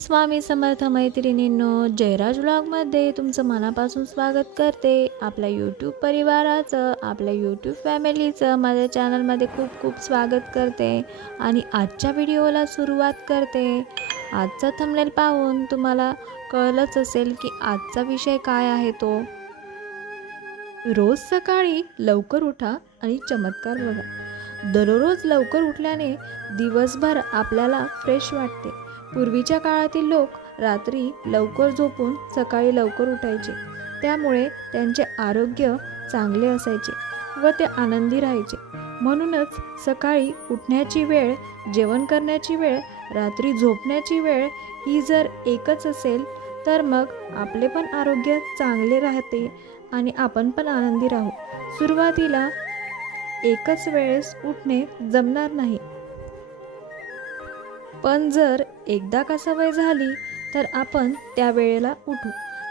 स्वामी समर्थ मैत्रिणींनो जयराज ब्लॉगमध्ये तुमचं मनापासून स्वागत करते. आपल्या यूट्यूब परिवाराचं आपल्या यूट्यूब फॅमिलीचं माझ्या चॅनलमध्ये खूप खूप स्वागत करते आणि आजच्या व्हिडिओला सुरुवात करते. आजचा थंबनेल पाहून तुम्हाला कळलंच असेल की आजचा विषय काय आहे तो. रोज सकाळी लवकर उठा आणि चमत्कार बघा. दररोज लवकर उठल्याने दिवसभर आपल्याला फ्रेश वाटते. पूर्वीच्या काळातील लोक रात्री लवकर झोपून सकाळी लवकर उठायचे. त्यामुळे त्यांचे आरोग्य चांगले असायचे व ते आनंदी राहायचे. म्हणूनच सकाळी उठण्याची वेळ जेवण करण्याची वेळ रात्री झोपण्याची वेळ ही जर एकच असेल तर मग आपले पण आरोग्य चांगले राहते आणि आपण पण आनंदी राहू. सुरुवातीला एकच वेळेस उठणे जमणार नाही. पण जर एकदा का सवय झाली तर आपण त्या वेळेला उठू.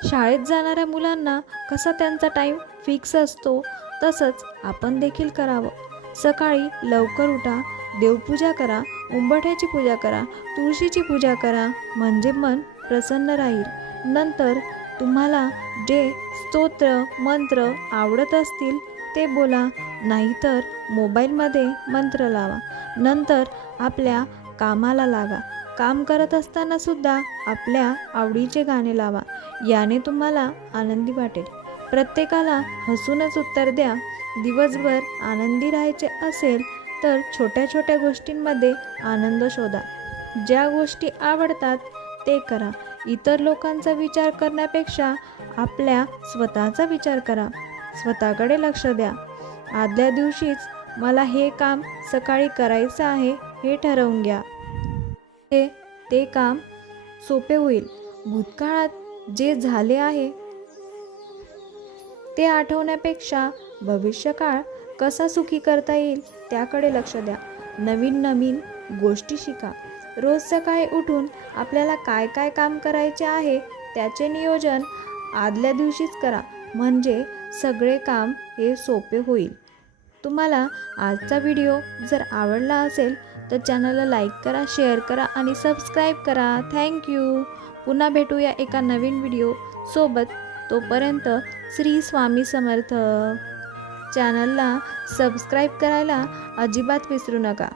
शाळेत जाणाऱ्या मुलांना कसा त्यांचा टाईम फिक्स असतो तसंच आपण देखील करावं. सकाळी लवकर उठा देवपूजा करा उंबठ्याची पूजा करा तुळशीची पूजा करा म्हणजे मन प्रसन्न राहील. नंतर तुम्हाला जे स्तोत्र मंत्र आवडत असतील ते बोला. नाहीतर मोबाईलमध्ये मंत्र लावा. नंतर आपल्या कामाला लागा. काम करत असताना सुद्धा आपल्या आवडीचे गाणे लावा. याने तुम्हाला आनंदी वाटेल. प्रत्येकाला हसूनच उत्तर द्या. दिवसभर आनंदी राहायचे असेल तर छोट्या छोट्या गोष्टींमध्ये आनंद शोधा. ज्या गोष्टी आवडतात ते करा. इतर लोकांचा विचार करण्यापेक्षा आपल्या स्वतःचा विचार करा. स्वतःकडे लक्ष द्या. आदल्या दिवशीच मला हे काम सकाळी करायचं आहे हे ठरवून घ्या. ते ते काम सोपे होईल. भूतकाळात जे झाले आहे ते आठवण्यापेक्षा भविष्यकाळ कसा सुखी करता येईल त्याकडे लक्ष द्या. नवीन नवीन गोष्टी शिका. रोज सकाळी उठून आपल्याला काय काय काम करायचे आहे त्याचे नियोजन आदल्या दिवशीच करा. म्हणजे सगळे काम हे सोपे होईल. तुम्हाला आजचा व्हिडिओ जर आवडला असेल तर चॅनलला लाईक करा शेअर करा आणि सबस्क्राईब करा. थँक्यू पुन्हा भेटूया एका नवीन व्हिडिओ सोबत. तोपर्यंत श्री स्वामी समर्थ. चॅनलला सबस्क्राईब करायला अजिबात विसरू नका.